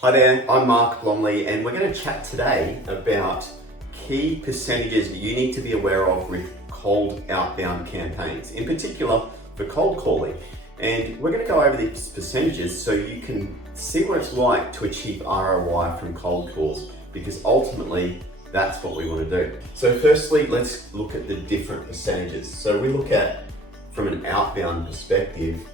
Hi there, I'm Mark Blomley and we're going to chat today about key percentages that you need to be aware of with cold outbound campaigns, in particular for cold calling. And we're going to go over these percentages so you can see what it's like to achieve ROI from cold calls, because ultimately that's what we want to do. So firstly, let's look at the different percentages. So we look at, from an outbound perspective,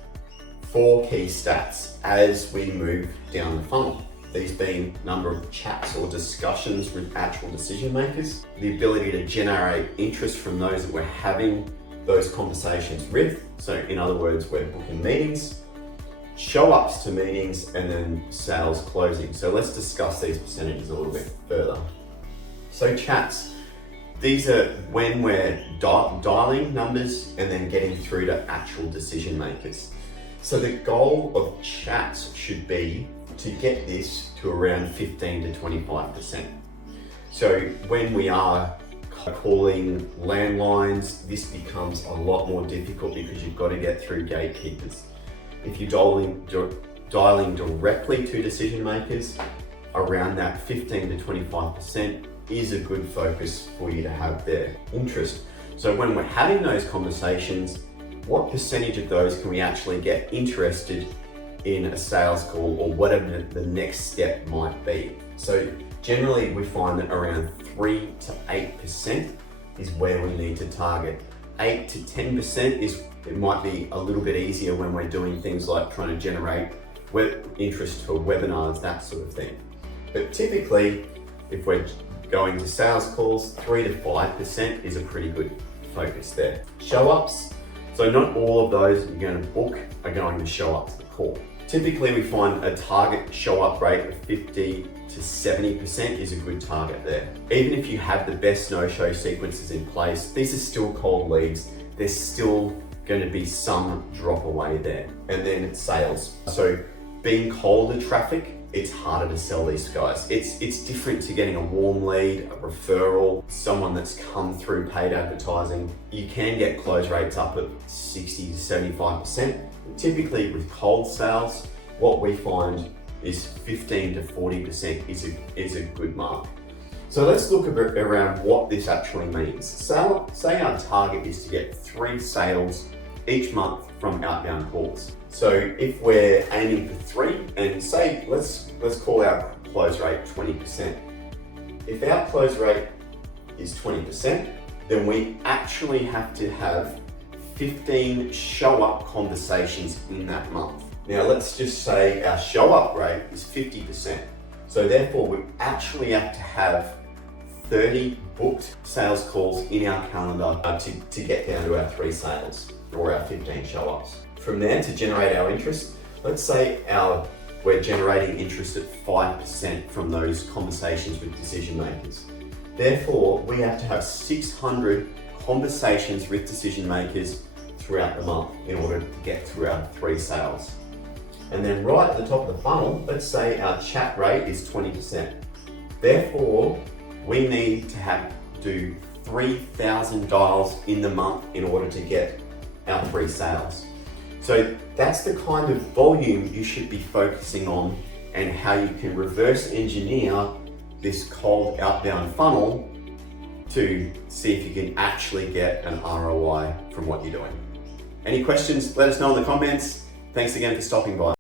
4 key stats as we move down the funnel. These being number of chats or discussions with actual decision makers, the ability to generate interest from those that we're having those conversations with. So in other words, we're booking meetings, show ups to meetings, and then sales closing. So let's discuss these percentages a little bit further. So chats, these are when we're dialing numbers and then getting through to actual decision makers. So the goal of chats should be to get this to around 15 to 25%. So when we are calling landlines, this becomes a lot more difficult because you've got to get through gatekeepers. If you're dialing directly to decision makers, around that 15 to 25% is a good focus for you to have their interest. So when we're having those conversations, what percentage of those can we actually get interested in a sales call or whatever the next step might be? So generally we find that around 3 to 8% is where we need to target. 8 to 10% it might be a little bit easier when we're doing things like trying to generate interest for webinars, that sort of thing. But typically, if we're going to sales calls, 3 to 5% is a pretty good focus there. Show ups, so not all of those you're going to book are going to show up to the call. Typically, we find a target show up rate of 50 to 70% is a good target there. Even if you have the best no-show sequences in place, these are still cold leads. There's still going to be some drop away there. And then sales. So being colder traffic, it's harder to sell these guys. It's different to getting a warm lead, a referral, someone that's come through paid advertising. You can get close rates up at 60 to 75%. Typically with cold sales, what we find is 15 to 40% is a good mark. So let's look around what this actually means. So say our target is to get 3 sales each month from outbound calls. So if we're aiming for 3, and say let's call our close rate 20%. If our close rate is 20%, then we actually have to have 15 show up conversations in that month. Now let's just say our show up rate is 50%. So therefore we actually have to have 30 booked sales calls in our calendar to get down to our 3 sales or our 15 show ups. From there, to generate our interest, let's say we're generating interest at 5% from those conversations with decision makers. Therefore, we have to have 600 conversations with decision makers throughout the month in order to get through our 3 sales. And then right at the top of the funnel, let's say our chat rate is 20%. Therefore, we need to do 3,000 dials in the month in order to get our 3 sales. So that's the kind of volume you should be focusing on, and how you can reverse engineer this cold outbound funnel to see if you can actually get an ROI from what you're doing. Any questions? Let us know in the comments. Thanks again for stopping by.